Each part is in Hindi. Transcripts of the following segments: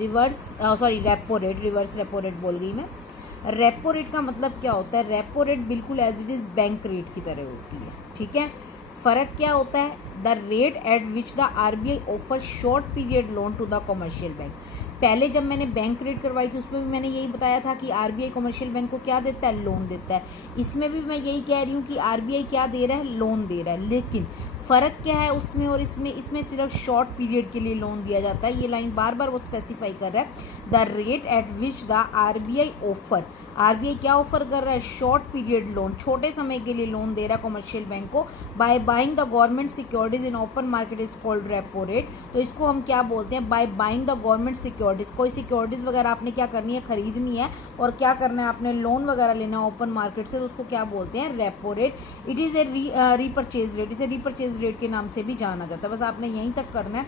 Repo rate, reverse repo rate बोल गई मैं। रेपो रेट का मतलब क्या होता है? रेपो रेट बिल्कुल as it is bank rate की तरह होती है, ठीक है। फर्क क्या होता है? The rate at which the RBI offer short period loan to the commercial bank. पहले जब मैंने बैंक रेट करवाई थी उसमें भी मैंने यही बताया था कि आरबीआई कमर्शियल बैंक को क्या देता है? लोन देता है। इसमें भी मैं यही कह रही हूँ कि आरबीआई क्या दे रहा है? लोन दे रहा है। लेकिन फ़र्क क्या है उसमें और इसमें? इसमें सिर्फ शॉर्ट पीरियड के लिए लोन दिया जाता है। ये लाइन बार बार वो स्पेसिफाई कर रहा है, the rate at which the RBI offer. RBI क्या ऑफर कर रहा है? शॉर्ट पीरियड लोन, छोटे समय के लिए लोन दे रहा है कमर्शियल बैंक को by buying the government securities in open market is called repo rate. तो इसको हम क्या बोलते हैं? By buying the government securities. कोई सिक्योरिटीज वगैरह आपने क्या करनी है? खरीदनी है और क्या करना है? आपने लोन वगैरह लेना है ओपन मार्केट से, तो उसको क्या बोलते हैं? Repo rate. It is a repurchase rate. इसे रीपरचेज रेट के नाम से भी जाना जाता है। बस आपने यहीं तक करना है।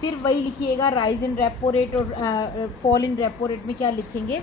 फिर वही लिखिएगा, राइज इन रेपो रेट और फॉल इन रेपो रेट में क्या लिखेंगे?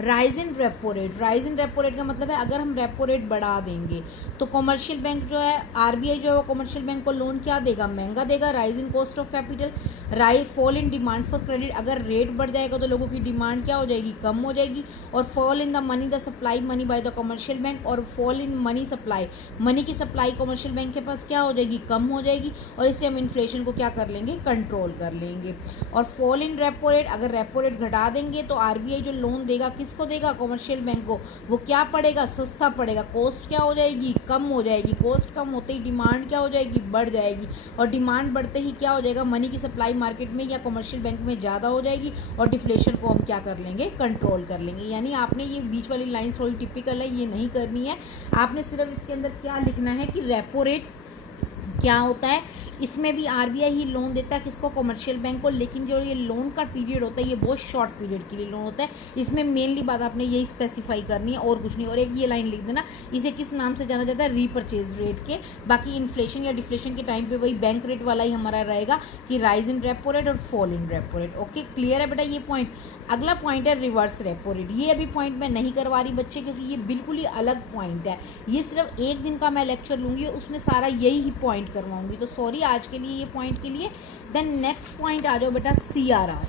Rise in repo rate. Rise in repo rate का मतलब है अगर हम रेपो रेट बढ़ा देंगे तो कमर्शियल बैंक जो है, आरबीआई जो है वो कमर्शियल बैंक को लोन क्या देगा? महंगा देगा। Rise in cost of capital. Rise fall in demand for credit. अगर रेट बढ़ जाएगा तो लोगों की डिमांड क्या हो जाएगी? कम हो जाएगी। और fall in the money, the supply money by the commercial bank. और fall in money supply, money की सप्लाई कमर्शियल बैंक के पास क्या हो जाएगी? कम हो जाएगी। और इससे हम इन्फ्लेशन को क्या कर लेंगे? कंट्रोल कर लेंगे। और फॉल इन रेपो रेट, अगर रेपो रेट घटा देंगे तो आरबीआई जो लोन देगा किसको देगा? कमर्शियल बैंक को। वो क्या पड़ेगा? सस्ता पड़ेगा। कॉस्ट क्या हो जाएगी? कम हो जाएगी। कॉस्ट कम होते ही डिमांड क्या हो जाएगी? बढ़ जाएगी। और डिमांड बढ़ते ही क्या हो जाएगा? मनी की सप्लाई मार्केट में या कमर्शियल बैंक में ज़्यादा हो जाएगी और डिफ्लेशन को हम क्या कर लेंगे? कंट्रोल कर लेंगे। यानी आपने ये बीच वाली लाइन थोड़ी टिपिकल है, ये नहीं करनी है। आपने सिर्फ इसके अंदर क्या लिखना है कि रेपो रेट क्या होता है। इसमें भी आरबीआई ही लोन देता है किसको? कमर्शियल बैंक को। लेकिन जो ये लोन का पीरियड होता है ये बहुत शॉर्ट पीरियड के लिए लोन होता है। इसमें मेनली बात आपने यही स्पेसिफाई करनी है और कुछ नहीं। और एक ये लाइन लिख देना, इसे किस नाम से जाना जाता है? रीपरचेज रेट के। बाकी इन्फ्लेशन या डिफ्लेशन के टाइम पे वही बैंक रेट वाला ही हमारा रहेगा कि राइज इन रेपो रेट और fall in repo rate. Okay, clear है बेटा ये पॉइंट? अगला पॉइंट है रिवर्स रेपो रेट। ये अभी पॉइंट मैं नहीं करवा रही बच्चे क्योंकि ये बिल्कुल ही अलग पॉइंट है। ये सिर्फ एक दिन का मैं लेक्चर लूंगी, उसमें सारा यही ही पॉइंट करवाऊंगी। तो सॉरी आज के लिए ये पॉइंट के लिए। देन नेक्स्ट पॉइंट आ जाओ बेटा, सीआरआर।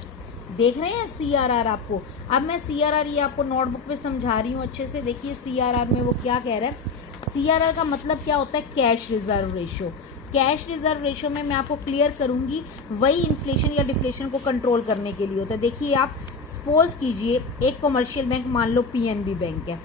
देख रहे हैं सीआरआर आपको? अब मैं सीआरआर ये आपको नोटबुक पे समझा रही हूँ अच्छे से। देखिए सीआरआर में वो क्या कह रहा है। सीआरआर का मतलब क्या होता है? Cash reserve ratio. Cash reserve ratio में मैं आपको क्लियर करूंगी, वही इन्फ्लेशन या डिफ्लेशन को कंट्रोल करने के लिए होता है। देखिए आप सपोज कीजिए एक कमर्शियल बैंक, मान लो पीएनबी बैंक है,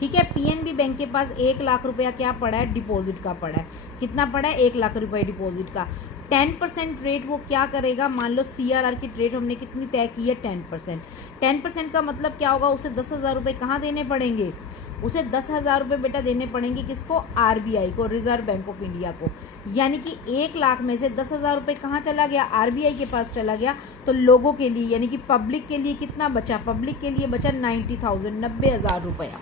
ठीक है। पीएनबी बैंक के पास 1 लाख रुपया क्या पड़ा है? डिपॉजिट का पड़ा है। कितना पड़ा है? 1 लाख रुपये डिपॉजिट का। 10% रेट वो क्या करेगा? मान लो सीआरआर की रेट हमने कितनी तय की है? 10%। 10% का मतलब क्या होगा? उसे 10,000 रुपये कहाँ देने पड़ेंगे? उसे 10,000 रुपये बेटा देने पड़ेंगे किसको? आरबीआई को, रिजर्व बैंक ऑफ इंडिया को। यानी कि 1 लाख में से 10,000 रुपये कहाँ चला गया? आरबीआई के पास चला गया। तो लोगों के लिए यानी कि पब्लिक के लिए कितना बचा? पब्लिक के लिए बचा 90,000, 90,000 रुपया।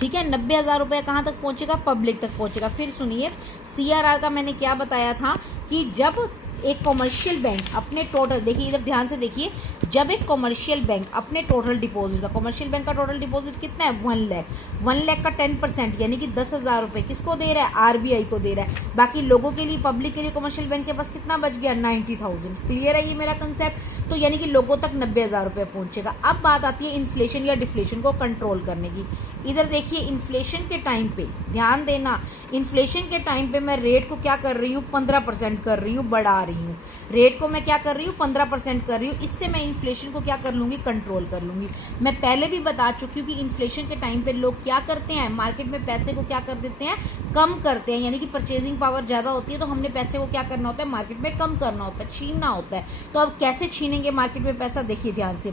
ठीक है, 90,000 रुपया कहाँ तक पहुँचेगा? पब्लिक तक पहुँचेगा। फिर सुनिए, सीआरआर का मैंने क्या बताया था कि जब एक कमर्शियल बैंक अपने टोटल, देखिए इधर ध्यान से देखिए, जब एक कमर्शियल बैंक अपने टोटल डिपॉजिट का, कमर्शियल बैंक का टोटल डिपॉजिट कितना है? 1 लाख। 1 लाख का 10% यानी कि 10,000 रुपये किसको दे रहा है? आरबीआई को दे रहा है। बाकी लोगों के लिए, पब्लिक के लिए कमर्शियल बैंक के पास कितना बच गया? 90,000। क्लियर है ये मेरा कंसेप्ट? तो यानी कि लोगों तक 90,000 रुपये पहुंचेगा। अब बात आती है इन्फ्लेशन या डिफ्लेशन को कंट्रोल करने की। इधर देखिए इन्फ्लेशन के टाइम पे ध्यान देना, इन्फ्लेशन के टाइम पे मैं रेट को क्या कर रही हूँ? 15% कर रही हूँ, बढ़ा रही हूँ। रेट को मैं क्या कर रही हूँ? 15% कर रही हूँ। इससे मैं इन्फ्लेशन को क्या कर लूंगी? कंट्रोल कर लूंगी। मैं पहले भी बता चुकी हूँ कि इन्फ्लेशन के टाइम पे लोग क्या करते हैं? मार्केट में पैसे को क्या कर देते हैं? कम करते हैं। यानी कि परचेजिंग पावर ज्यादा होती है तो हमने पैसे को क्या करना होता है? मार्केट में कम करना होता है, छीनना होता है। तो अब कैसे छीनेंगे मार्केट में पैसा? देखिए ध्यान से,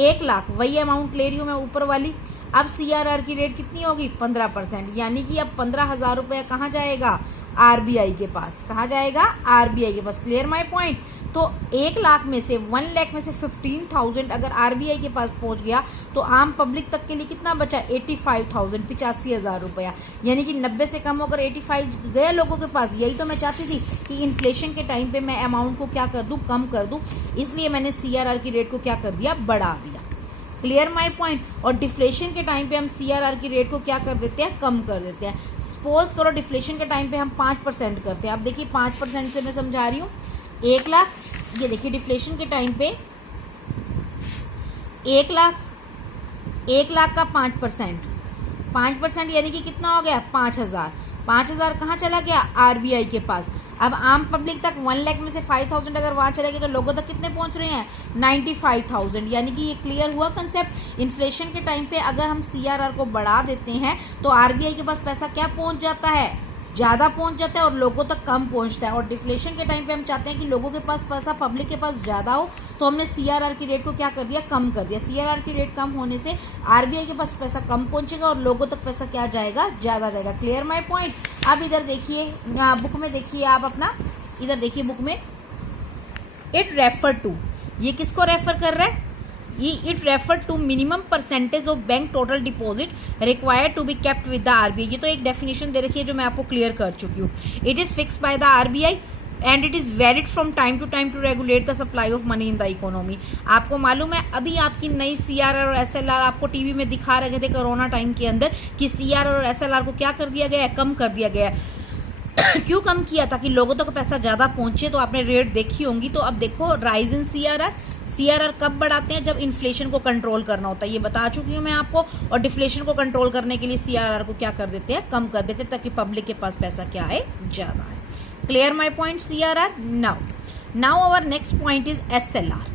1 लाख वही अमाउंट ले रही हूँ मैं ऊपर वाली। अब सीआरआर की रेट कितनी होगी? 15%। यानी कि अब 15,000 रुपया कहाँ जाएगा? आरबीआई के पास। कहाँ जाएगा? आरबीआई के पास। Clear my point? तो 1 लाख में से, 1 लाख में से 15,000 अगर आरबीआई के पास पहुंच गया तो आम पब्लिक तक के लिए कितना बचा? 85,000, 85,000 रुपया। यानी कि 90 से कम होकर 85 गया लोगों के पास। यही तो मैं चाहती थी कि इन्फ्लेशन के टाइम पे मैं अमाउंट को क्या कर दूं? कम कर दूं। इसलिए मैंने सीआरआर की रेट को क्या कर दिया? बढ़ा दिया। Clear my point? और डिफ्लेशन के टाइम पे हम सीआरआर की रेट को क्या कर देते हैं? कम कर देते हैं। सपोज करो डिफ्लेशन के टाइम पे हम 5% करते हैं। अब देखिए 5% से मैं समझा रही हूँ 1 लाख, ये देखिए डिफ्लेशन के टाइम पे 1 लाख का 5%, 5% यानी कि कितना हो गया 5,000। 5,000 कहाँ चला गया आरबीआई के पास। अब आम पब्लिक तक 1 लाख में से 5,000 अगर वहाँ चलेगी तो लोगों तक कितने पहुँच रहे हैं 95,000। यानी कि ये क्लियर हुआ कंसेप्ट। इन्फ्लेशन के टाइम पे अगर हम सीआरआर को बढ़ा देते हैं तो आरबीआई के पास पैसा क्या पहुँच जाता है, ज़्यादा पहुंच जाता है और लोगों तक कम पहुंचता है। और डिफ्लेशन के टाइम पे हम चाहते हैं कि लोगों के पास पैसा पब्लिक के पास ज़्यादा हो, तो हमने सीआरआर की रेट को क्या कर दिया, कम कर दिया। सीआरआर की रेट कम होने से आरबीआई के पास पैसा कम पहुंचेगा और लोगों तक पैसा क्या जाएगा, ज़्यादा जाएगा। Clear my point. अब इधर देखिए बुक में, देखिए आप अपना इधर देखिए बुक में, इट रेफर टू, ये किसको रेफर कर रहा है, it refer to minimum percentage of bank total deposit required to be kept with the RBI. ये तो एक डेफिनेशन दे रखी है जो मैं आपको क्लियर कर चुकी हूँ। It is fix by the RBI and it is valid from time to regulate the supply of money in the economy. आपको मालूम है अभी आपकी नई सीआरआर और एसएलआर आपको टीवी में दिखा रहे थे कोरोना टाइम के अंदर कि सीआरआर और एसएलआर को क्या कर दिया गया है, कम कर दिया गया है। क्यों कम किया, ताकि लोगों तक पैसा ज्यादा पहुंचे। तो आपने रेट देखी होंगी। तो अब देखो राइज इन सीआरआर, सीआरआर कब बढ़ाते हैं, जब इन्फ्लेशन को कंट्रोल करना होता है, ये बता चुकी हूं मैं आपको। और डिफ्लेशन को कंट्रोल करने के लिए सीआरआर को क्या कर देते हैं, कम कर देते हैं, ताकि पब्लिक के पास पैसा क्या है, ज्यादा है। Clear my point CRR. Now our next point is SLR.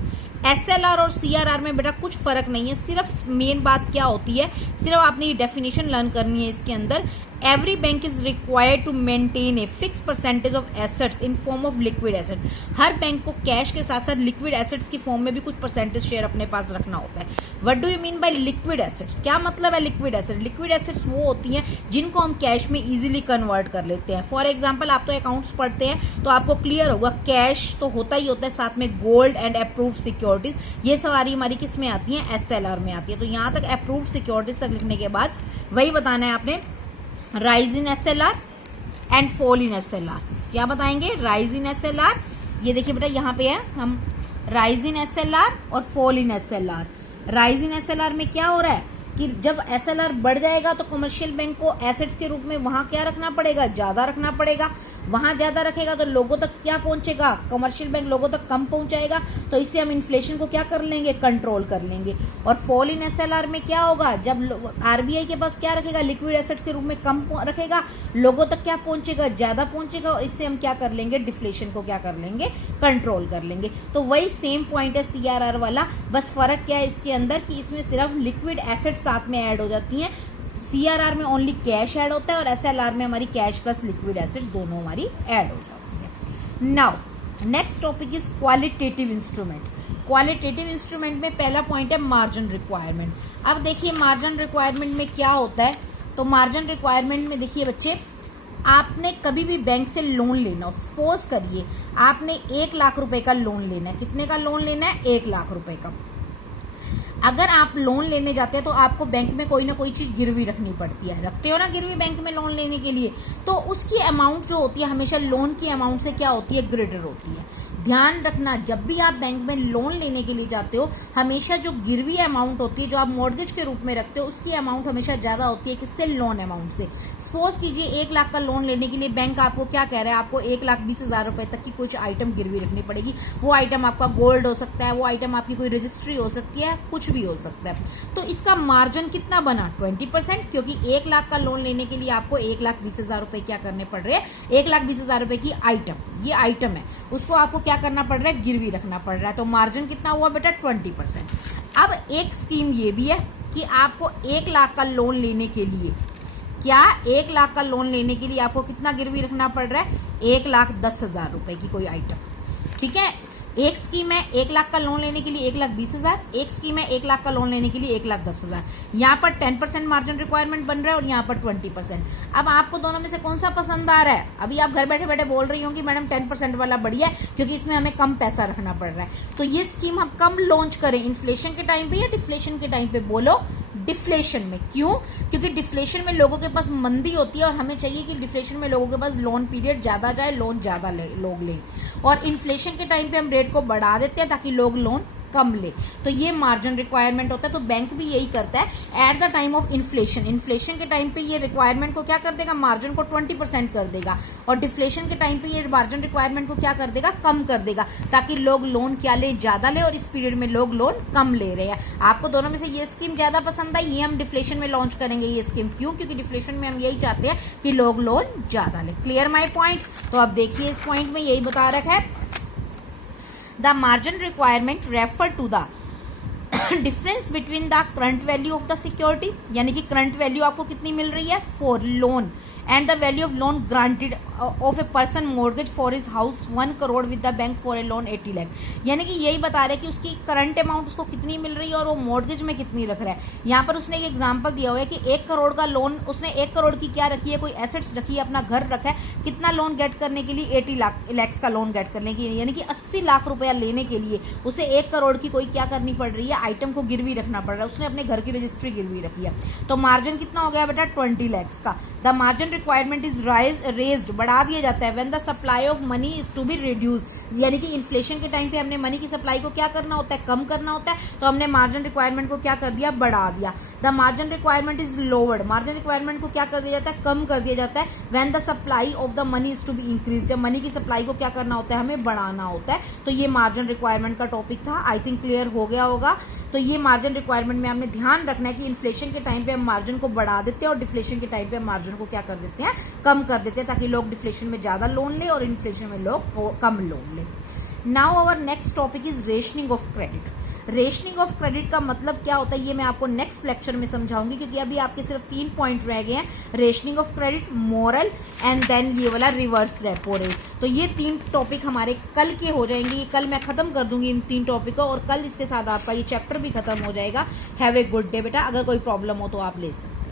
SLR और सीआरआर में बेटा कुछ फर्क नहीं है, सिर्फ मेन बात क्या होती है, सिर्फ आपने ये डेफिनेशन लर्न करनी है इसके अंदर। Every bank is required to maintain a fix percentage of assets in form of liquid asset. हर बैंक को कैश के साथ साथ लिक्विड एसेट्स की फॉर्म में भी कुछ परसेंटेज शेयर अपने पास रखना होता है। What do you mean by liquid assets, क्या मतलब है लिक्विड एसेट? लिक्विड एसेट्स वो होती हैं जिनको हम कैश में इजीली कन्वर्ट कर लेते हैं। फॉर एग्जाम्पल आप तो अकाउंट्स पढ़ते हैं तो आपको क्लियर होगा, कैश तो होता ही होता है, साथ में गोल्ड एंड अप्रूव्ड सिक्योरिटीज, ये सारी हमारी किस में आती है, एसएलआर में आती है। तो यहाँ तक अप्रूव्ड सिक्योरिटीज तक लिखने के बाद वही बताना है आपने, rise in SLR and fall in SLR. क्या बताएंगे, राइज इन एसएलआर, ये देखिए बेटा यहाँ पे है हम, राइज इन एसएलआर और fall in SLR. Rise in SLR में क्या हो रहा है कि जब एसएलआर बढ़ जाएगा तो कमर्शियल बैंक को एसेट्स के रूप में वहां क्या रखना पड़ेगा, ज्यादा रखना पड़ेगा। वहां ज्यादा रखेगा तो लोगों तक क्या पहुंचेगा, कमर्शियल बैंक लोगों तक कम पहुंचाएगा, तो इससे हम इन्फ्लेशन को क्या कर लेंगे, कंट्रोल कर लेंगे। और फॉल इन एसएलआर में क्या होगा, जब आरबीआई के पास क्या रखेगा, लिक्विड एसेट के रूप में कम रखेगा, लोगों तक क्या पहुंचेगा, ज्यादा पहुंचेगा, और इससे हम क्या कर लेंगे, डिफ्लेशन को क्या कर लेंगे, कंट्रोल कर लेंगे। तो वही सेम पॉइंट है सीआरआर वाला, बस फर्क क्या है इसके अंदर कि इसमें सिर्फ लिक्विड एसेट साथ में ऐड हो जाती हैं। सीआरआर में ओनली कैश ऐड होता है और एसएलआर में हमारी कैश प्लस लिक्विड एसेट्स दोनों हमारी ऐड हो जाती है। Now next topic is qualitative instrument. Qualitative instrument में पहला पॉइंट है मार्जिन रिक्वायरमेंट। अब देखिए मार्जिन रिक्वायरमेंट में क्या होता है, तो मार्जिन रिक्वायरमेंट में देखिए बच्चे, आपने कभी भी बैंक से लोन लेना हो, सपोज करिए आपने 1 लाख रुपए का लोन लेना है। कितने का लोन लेना है, 1 लाख रुपए का। अगर आप लोन लेने जाते हैं तो आपको बैंक में कोई ना कोई चीज गिरवी रखनी पड़ती है, रखते हो ना गिरवी बैंक में लोन लेने के लिए, तो उसकी अमाउंट जो होती है हमेशा लोन की अमाउंट से क्या होती है, ग्रेटर होती है। ध्यान रखना, जब भी आप बैंक में लोन लेने के लिए जाते हो, हमेशा जो गिरवी अमाउंट होती है, जो आप मॉर्गेज के रूप में रखते हो, उसकी अमाउंट हमेशा ज्यादा होती है किससे, लोन अमाउंट से। सपोज कीजिए 1 लाख का लोन लेने के लिए बैंक आपको क्या कह रहा है, आपको 1,20,000 रुपए तक की कुछ आइटम गिरवी रखनी पड़ेगी। वो आइटम आपका गोल्ड हो सकता है, वो आइटम आपकी कोई रजिस्ट्री हो सकती है, कुछ भी हो सकता है। तो इसका मार्जिन कितना बना, 20%, क्योंकि 1 लाख का लोन लेने के लिए आपको 1,20,000 रुपए क्या करने पड़ रहे हैं, 1,20,000 रुपए की आइटम, ये आइटम है, उसको आपको क्या करना पड़ रहा है, गिरवी रखना पड़ रहा है। तो मार्जिन कितना हुआ बेटा, 20%। अब एक स्कीम ये भी है कि आपको 1 लाख का लोन लेने के लिए, क्या 1 लाख का लोन लेने के लिए आपको कितना गिरवी रखना पड़ रहा है, 1,10,000 रुपए की कोई आइटम। ठीक है, एक स्कीम है 1 लाख का लोन लेने के लिए 1,20,000, एक स्कीम है 1 लाख का लोन लेने के लिए 1,10,000। यहाँ पर 10% मार्जिन रिक्वायरमेंट बन रहा है और यहाँ पर 20%। अब आपको दोनों में से कौन सा पसंद आ रहा है? अभी आप घर बैठे बैठे बोल रही होंगी मैडम 10% वाला बढ़िया है क्योंकि इसमें हमें कम पैसा रखना पड़ रहा है। तो ये स्कीम हम कब लॉन्च करें, इन्फ्लेशन के टाइम पे या डिफ्लेशन के टाइम पे? बोलो, डिफ्लेशन में। क्यों? क्योंकि डिफ्लेशन में लोगों के पास मंदी होती है और हमें चाहिए कि डिफ्लेशन में लोगों के पास लोन पीरियड ज्यादा जाए, लोन ज्यादा लोग लें। और इन्फ्लेशन के टाइम पे हम रेट को बढ़ा देते हैं ताकि लोग लोन कम ले, तो ये मार्जिन रिक्वायरमेंट होता है। तो बैंक भी यही करता है at the time of inflation, inflation के टाइम पे ये रिक्वायरमेंट को क्या कर देगा, मार्जिन को 20% कर देगा, और डिफ्लेशन के टाइम पे ये मार्जिन रिक्वायरमेंट को क्या कर देगा, कम कर देगा, ताकि लोग लोन क्या ले, ज्यादा ले, और इस पीरियड में लोग लोन कम ले रहे हैं। आपको दोनों में से ये स्कीम ज्यादा पसंद आई, ये हम डिफ्लेशन में लॉन्च करेंगे ये स्कीम। क्यों? क्योंकि डिफ्लेशन में हम यही चाहते हैं कि लोग लोन ज्यादा ले। Clear my point? तो अब देखिए इस पॉइंट में यही बता रखा है, the margin requirement refer to the difference between the current value of the security, यानी कि करंट वैल्यू आपको कितनी मिल रही है for loan, and the value of loan granted of a person mortgage for his house 1 crore with the bank for a loan 80 lakh. यानी कि यही बता रहे हैं कि उसकी करंट अमाउंट उसको कितनी मिल रही है और वो मॉर्गेज में कितनी रख रहा है। यहाँ पर उसने एक एग्जांपल दिया हुआ है कि 1 करोड़ का लोन, उसने 1 करोड़ की क्या रखी है, कोई एसेट्स रखी है, अपना घर रखा है, कितना लोन गेट करने के लिए, 80 लाख का लोन गेट करने के लिए, यानी कि 80 लाख रुपया लेने के लिए उसे 1 करोड़ की कोई क्या करनी पड़ रही है, आइटम को गिरवी रखना पड़ रहा है। उसने अपने घर की रजिस्ट्री गिरवी रखी है, तो मार्जिन कितना हो गया बेटा 20 लाख का। The margin requirement is raised, बढ़ा दिया जाता है, when the supply of money is to be reduce, यानी कि इन्फ्लेशन के टाइम पे हमने मनी की सप्लाई को क्या करना होता है, कम करना होता है, तो हमने मार्जिन रिक्वायरमेंट को क्या कर दिया, बढ़ा दिया। The margin requirement is lowered, margin requirement को क्या कर दिया जाता है, कम कर दिया जाता है, when the supply of the money is to be increase, जब मनी की सप्लाई को क्या करना होता है, हमें बढ़ाना होता है। तो ये मार्जिन रिक्वायरमेंट का टॉपिक था, आई थिंक क्लियर हो गया होगा। तो ये मार्जिन रिक्वायरमेंट में हमने ध्यान रखना है कि इन्फ्लेशन के टाइम पे हम मार्जिन को बढ़ा देते हैं और डिफ्लेशन के टाइम पे हम मार्जिन को क्या कर देते हैं, कम कर देते हैं, ताकि लोग डिफ्लेशन में ज्यादा लोन ले और इन्फ्लेशन में लोग कम लोन ले। Now our next topic is rationing of credit. Rationing of credit का मतलब क्या होता है ये मैं आपको नेक्स्ट लेक्चर में समझाऊंगी, क्योंकि अभी आपके सिर्फ 3 पॉइंट रह गए हैं, rationing of credit, moral, and then ये वाला रिवर्स रेपो रेट। तो ये 3 टॉपिक हमारे कल के हो जाएंगे, कल मैं खत्म कर दूंगी इन 3 टॉपिक को, और कल इसके साथ आपका ये चैप्टर भी खत्म हो जाएगा। हैव ए गुड डे बेटा, अगर कोई प्रॉब्लम हो तो आप ले सकते हैं।